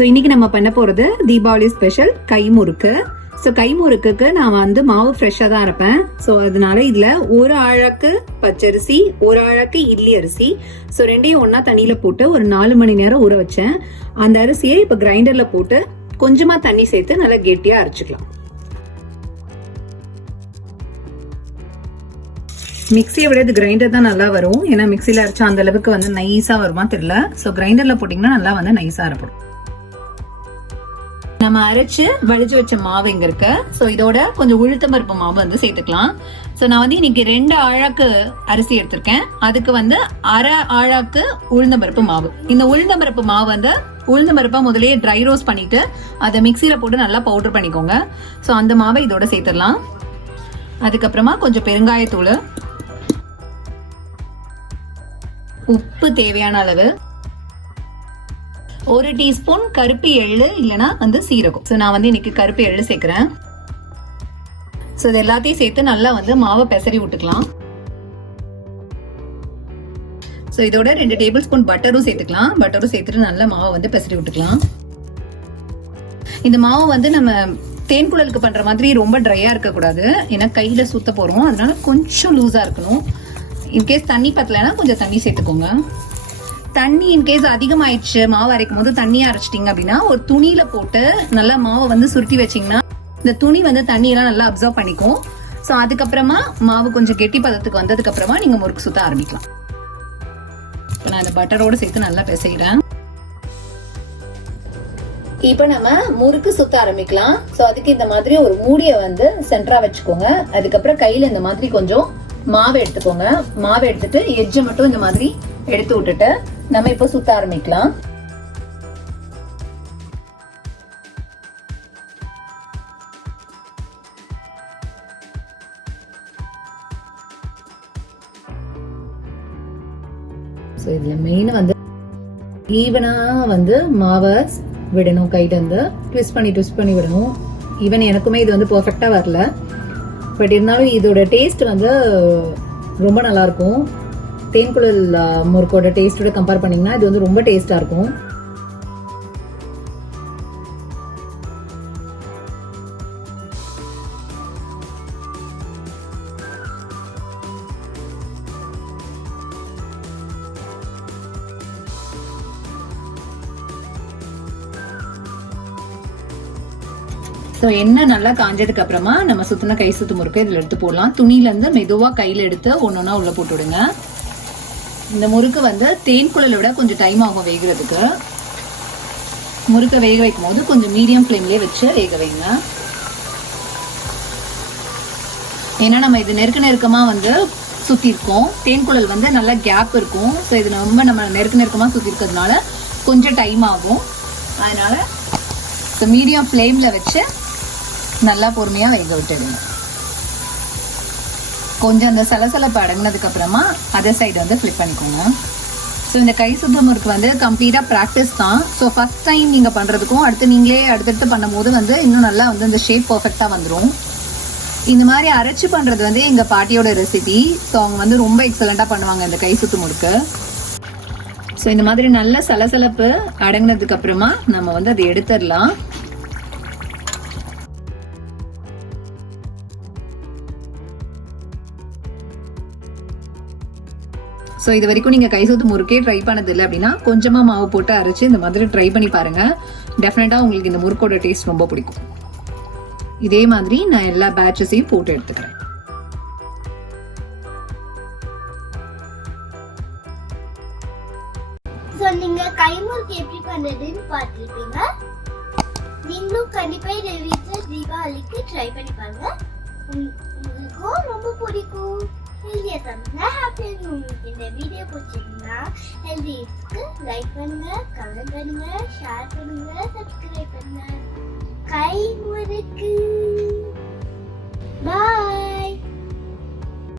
So இன்னைக்கு நம்ம பண்ண போகிறது தீபாவளி ஸ்பெஷல் கை முறுக்கு. ஸோ கை முறுக்குக்கு நான் வந்து மாவு ஃப்ரெஷ்ஷாக தான் இருப்பேன். ஸோ அதனால இதில் ஒரு ஆழாக்கு பச்சரிசி, ஒரு ஆழாக்கு இட்லி அரிசி, ஸோ ரெண்டையும் ஒன்றா தண்ணியில் போட்டு ஒரு 4 மணி நேரம் ஊற வச்சேன். அந்த அரிசியை இப்போ கிரைண்டரில் போட்டு கொஞ்சமாக தண்ணி சேர்த்து நல்லா கெட்டியாக அரைச்சிக்கலாம். மிக்சியை விட இது கிரைண்டர் தான் நல்லா வரும். ஏன்னா மிக்சியில் அரைச்சா அந்த அளவுக்கு வந்து நைஸாக வருமா தெரியல. ஸோ கிரைண்டரில் போட்டிங்கன்னா நல்லா வந்து நைஸாக அரைப்படும். நம்ம அரைச்சு வலிச்சு வச்ச மாவு இங்க இருக்கு. ஸோ இதோட கொஞ்சம் உளுத்தம் பருப்பு மாவு வந்து சேர்த்துக்கலாம். ஸோ நான் வந்து இன்னைக்கு 2 ஆழாக்கு அரிசி எடுத்திருக்கேன். அதுக்கு வந்து 1/2 ஆழாக்கு உளுந்தம் பருப்பு மாவு. இந்த உளுந்தம் பருப்பு மாவு வந்து உளுந்தம் பருப்பை முதலே ட்ரை ரோஸ்ட் பண்ணிட்டு அதை மிக்சியில போட்டு நல்லா பவுடர் பண்ணிக்கோங்க. ஸோ அந்த மாவை இதோட சேர்த்துடலாம். அதுக்கப்புறமா கொஞ்சம் பெருங்காயத்தூள், உப்பு தேவையான அளவு, 1 டீஸ்பூன் கருப்பு எள்ளு இல்லைன்னா வந்து சீரகம். ஸோ நான் வந்து இன்னைக்கு கருப்பு எள்ளு சேர்க்கிறேன். ஸோ இது எல்லாத்தையும் சேர்த்து நல்லா வந்து மாவை பெசரி விட்டுக்கலாம். ஸோ இதோட 2 டேபிள் ஸ்பூன் பட்டரும் சேர்த்துக்கலாம். பட்டரும் சேர்த்துட்டு நல்லா மாவை வந்து பெசரி விட்டுக்கலாம். இந்த மாவு வந்து நம்ம தேன் குழலுக்கு பண்ற மாதிரி ரொம்ப ட்ரையா இருக்கக்கூடாது. ஏன்னா கையில சுத்த போறோம், அதனால கொஞ்சம் லூஸா இருக்கணும். இன்கேஸ் தண்ணி பத்தலைன்னா கொஞ்சம் தண்ணி சேர்த்துக்கோங்க. தண்ணி இன்கேஸ் அதிகமாயிடுச்சு, மாவு அரைக்கும் போது தண்ணியா அரைச்சிட்டிங்க அப்படின்னா ஒரு துணியில போட்டு நல்லா மாவை வந்து சுருட்டி வச்சிங்கன்னா இந்த துணி வந்து தண்ணியெல்லாம் நல்லா அப்சர்வ் பண்ணிக்கும். ஸோ அதுக்கப்புறமா மாவு கொஞ்சம் கெட்டி பதத்துக்கு வந்ததுக்கு அப்புறமா நீங்க முறுக்கு சுத்த ஆரம்பிக்கலாம். இப்போ நான் இந்த பட்டரோட சேர்த்து நல்லா பிசைகிறேன். இப்போ நம்ம முறுக்கு சுத்த ஆரம்பிக்கலாம். ஸோ அதுக்கு இந்த மாதிரி ஒரு மூடியை வந்து சென்டரா வச்சுக்கோங்க. அதுக்கப்புறம் கையில இந்த மாதிரி கொஞ்சம் மாவு எடுத்துக்கோங்க. மாவு எடுத்துட்டு எட்ஜை மட்டும் இந்த மாதிரி எடுத்து விட்டுட்டு நம்ம இப்போ சுத்த ஆரம்பிக்கலாம். ஸோ இதுல மெயின் வந்து ஈவனா வந்து மாவை விடணும். கையில இருந்து ட்விஸ்ட் பண்ணி விடணும். ஈவன் எனக்குமே இது வந்து பெர்ஃபெக்டா வரல. பட் இருந்தாலும் இதோட டேஸ்ட் வந்து ரொம்ப நல்லா இருக்கும். தேன்குழல் முறுக்கோட டேஸ்டோட கம்பேர் பண்ணீங்கன்னா இது வந்து ரொம்ப டேஸ்டா இருக்கும். ஸோ எண்ணெய் நல்லா காஞ்சதுக்கு அப்புறமா நம்ம சுத்தின கை சுத்து முறுக்கு இதில் எடுத்து போடலாம். துணியில இருந்து மெதுவாக கையில் எடுத்து ஒன்னொன்னா உள்ள போட்டு விடுங்க. இந்த முறுக்கு வந்து தேன்குழலை விட கொஞ்சம் டைம் ஆகும் வேகிறதுக்கு. முறுக்கை வேக வைக்கும் போது கொஞ்சம் மீடியம் ஃப்ளேம்லேயே வச்சு வேக வைங்க. ஏன்னா நம்ம இது நெருக்கமாக வந்து சுற்றிருக்கோம். தேன்குழல் வந்து நல்லா கேப் இருக்கும். ஸோ இது ரொம்ப நம்ம நெருக்கமாக சுற்றி இருக்கிறதுனால கொஞ்சம் டைம் ஆகும். அதனால ஸோ மீடியம் ஃப்ளேமில் வச்சு நல்லா பொறுமையாக வேக விட்டுடுங்க. கொஞ்சம் அந்த சலசலப்பு அடங்கினதுக்கு அப்புறமா அதர் சைடு வந்து ஃப்ளிப் பண்ணிக்கோங்க. ஸோ இந்த கை சுத்த முறுக்கு வந்து கம்ப்ளீட்டாக ப்ராக்டிஸ் தான். ஸோ ஃபர்ஸ்ட் டைம் நீங்கள் பண்ணுறதுக்கும் நீங்களே அடுத்தடுத்து பண்ணும்போது வந்து இன்னும் நல்லா வந்து இந்த ஷேப் பர்ஃபெக்டாக வந்துடும். இந்த மாதிரி அரைச்சி பண்ணுறது வந்து எங்கள் பாட்டியோட ரெசிபி. ஸோ அவங்க வந்து ரொம்ப எக்ஸலண்ட்டாக பண்ணுவாங்க இந்த கை சுத்து முறுக்கு. ஸோ இந்த மாதிரி நல்ல சலசலப்பு அடங்கினதுக்கு அப்புறமா நம்ம வந்து அதை எடுத்துடலாம். ஸோ இது வரைக்கும் நீங்கள் கை சுத்து முறுக்கே ட்ரை பண்ணதில்லை அப்படின்னா கொஞ்சமாக மாவு போட்டு அரைச்சி இந்த மாதிரி ட்ரை பண்ணி பாருங்கள். டெஃபினட்டாக உங்களுக்கு இந்த முறுக்கோட டேஸ்ட் ரொம்ப பிடிக்கும். இதே மாதிரி நான் எல்லா பேட்சஸையும் போட்டு எடுத்துக்கிறேன். ஸோ நீங்கள் கை முறுக்கு எப்படி பண்ணுறதுன்னு பார்த்துருப்பீங்க. நீங்களும் கண்டிப்பாக இதை வீட்டில் தீபாவளிக்கு ட்ரை பண்ணி பாருங்க. உங்களுக்கும் ரொம்ப பிடிக்கும். ஹெல்தியாக சாப்பிடுங்க, ஹாப்பியாக. உங்களுக்கு இந்த வீடியோ பிடிச்சிருந்தா ஹெல்திக்கு லைக் பண்ணுங்க, கமெண்ட் பண்ணுங்க, ஷேர் பண்ணுங்க, சப்ஸ்கிரைப் பண்ணுங்க. கை முறுக்கு.